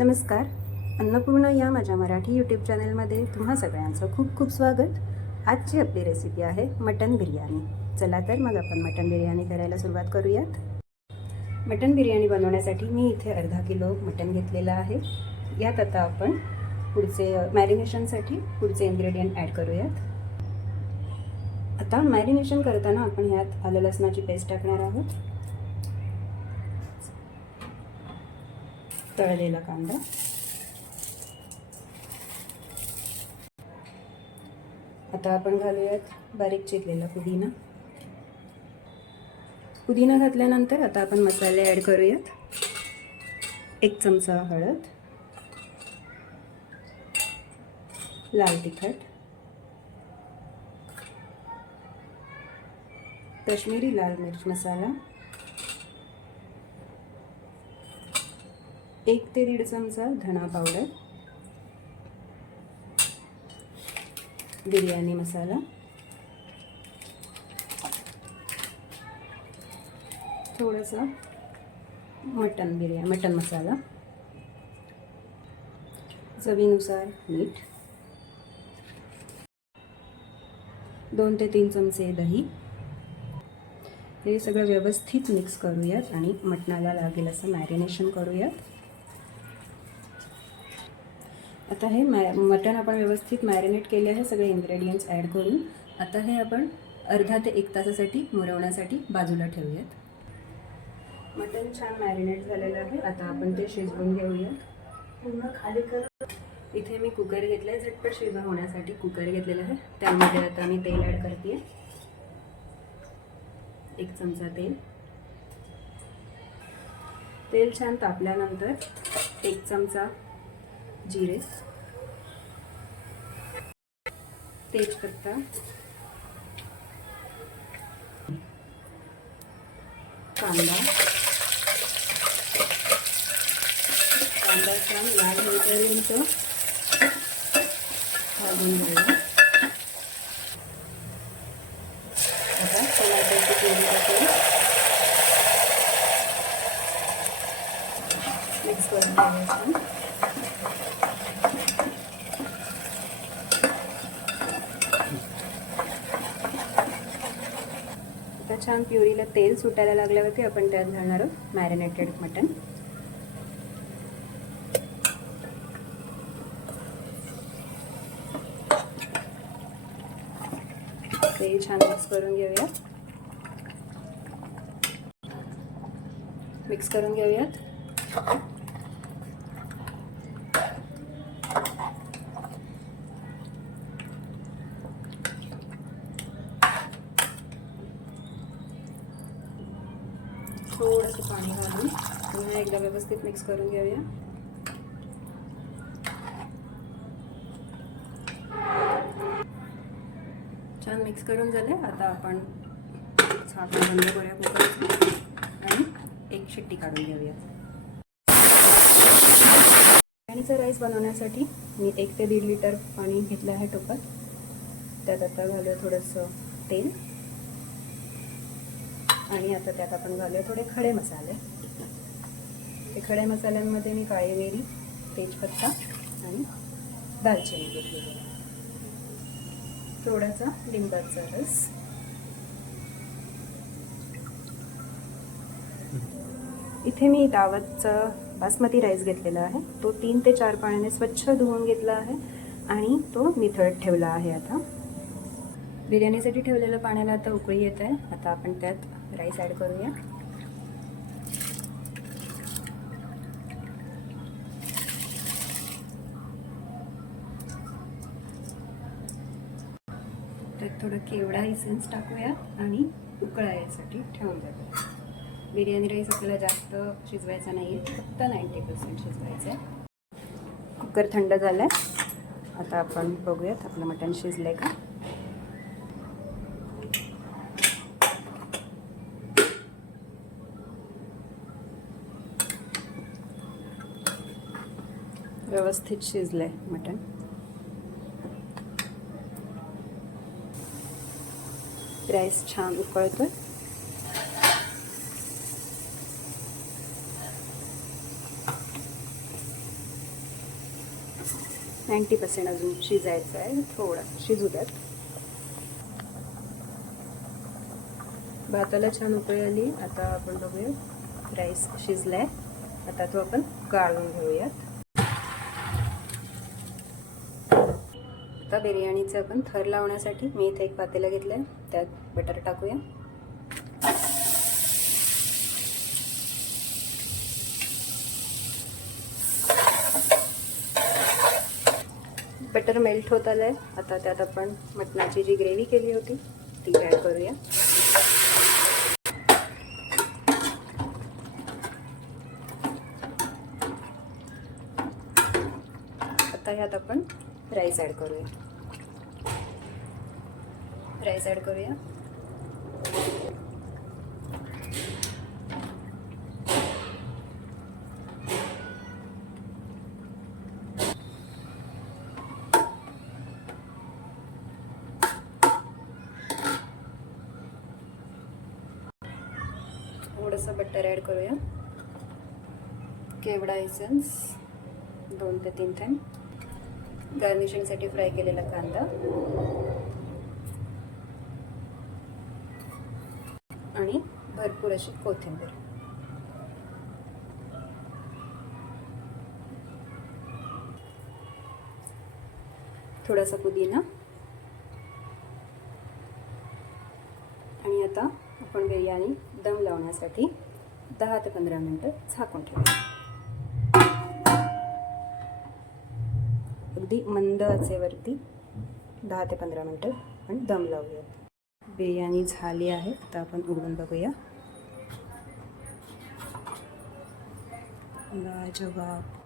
नमस्कार. अन्नपूर्णा या माझ्या मराठी यूट्यूब चॅनलमध्ये तुम्हा सगळ्यांचं खूप खूप स्वागत. आजची आपली रेसिपी आहे मटन बिर्याणी. चला तर मग आपण मटन बिर्याणी करायला सुरुवात करूयात. मटन बिर्याणी बनवण्यासाठी मी इथे अर्धा किलो मटन घेतलेलं आहे. यात आता आपण पुढचे मॅरिनेशनसाठी पुढचे इन्ग्रेडियंट ॲड करूयात. आता मॅरिनेशन करताना आपण ह्यात आलं लसणाची पेस्ट टाकणार आहोत, तळलेला कांदा, आता आपण घालूयात बारीक चिरलेला पुदिना. पुदिना घातल्यानंतर आता आपण मसाले ॲड करूयात. 1 चमचा हळद, लाल तिखट, काश्मीरी लाल मिर्च मसाला, 1 ते 1.5 चमचा धना पावडर, बिर्याणी मसाला, थोडासा मटन मसाला, चवीनुसार मीठ, 2 ते 3 चमचे दही. हे सगळं व्यवस्थित मिक्स करूयात आणि मटणाला लागेल असं मॅरिनेशन करूयात. आता हे मटण आपण व्यवस्थित मॅरिनेट केले आहे सगळे इन्ग्रेडियंट्स ॲड करून. आता हे आपण अर्धा ते 1 तासासाठी मुरवण्यासाठी बाजूला ठेवूयात. मटण छान मॅरिनेट झालेलं आहे. आता आपण ते शिजवून घेऊयात. पूर्ण खाली कर. इथे मी कुकर घेतला आहे, झटपट शिजवून होण्यासाठी कुकर घेतलेला आहे. त्यामध्ये आता मी तेल ॲड करते. 1 चमचा तेल छान तापल्यानंतर 1 चमचा जिरे, तेजपत्ता, कांदा छान लाल होईपर्यंत भाजून घेऊया. आता टोमॅटोची प्युरी टाकून मिक्स करून घ्यायचं. आता छान प्युरीला तेल सुटायला लागल्यावरती आपण त्यात घालणार आहोत मॅरिनेटेड मटन. ते छान मिक्स करून घेऊयात. थोडंसं पाणी घालून पुन्हा एकदा व्यवस्थित मिक्स करून घेऊया. छान मिक्स करून झालं. आता आपण झाकण बंद करूया कुकरचं आणि 1 शिट्टी काढून घेऊया. बिर्याणीचा राईस बनवण्यासाठी मी 1 ते 1.5 लिटर पाणी घेतलं आहे टोपात. त्यात आता घालूया थोडंसं तेल आणि आता त्यात आपण घालूया थोडे खडे मसाले. ते खड्या मसाल्यांमध्ये मी काळी मिरी, तेजपत्ता आणि दालचिनी घेतलेली आहे. थोडासा लिंबाचा रस, इथे मी दावतचा बासमती राईस घेतलेला आहे. तो 3 ते 4 पाण्याने स्वच्छ धुवून घेतला आहे आणि तो निथळत ठेवला आहे. आता बिर्याणीसाठी ठेवलेल्या पाण्याला आता उकळी येत आहे. आता आपण त्यात राईस ॲड करूया. त्यात थोडं केवडा इसेन्स टाकूया आणि उकळायसाठी ठेवून द्या. बिर्याणी राईस आपल्याला जास्त शिजवायचा नाही आहे, फक्त 90% शिजवायचं आहे. कुकर थंड झालं आहे. आता आपण बघूयात आपलं मटण शिजलं आहे का. व्यवस्थित शिजलं आहे मटण. राईस छान उकळतोय. 90% अजून शिजायचं आहे, थोडं शिजू द्यात. भाताला छान उकळी आली. आता आपण बघूया राईस शिजलाय. आता तो आपण गाळून घेऊयात. आता बिर्याणीचं आपण थर लावण्यासाठी मी इथे एक पातेलं घेतलंय, त्यात बटर टाकूया. बटर मेल्ट होत आलंय. आता त्यात आपण मटणाची जी ग्रेव्ही केली होती ती ॲड करूया. आता ह्यात आपण राईस ॲड करूया. थोडंसं बटर ॲड करूया. केवडा एसेन्स 2 ते 3 थेंब. गार्निशिंगसाठी फ्राय केलेला कांदा आणि भरपूर अशी कोथिंबीर. थोडासा पुदिना. आणि आता आपण बिर्याणी दम लावण्यासाठी 10 ते 15 मिनिटं झाकून ठेवूया. अगदी मंद आचेवरती 10 ते 15 मिनिटं आपण दम लावूया. बिर्याणी झाली आहे. आता आपण उघडून बघूया. लाजवाब.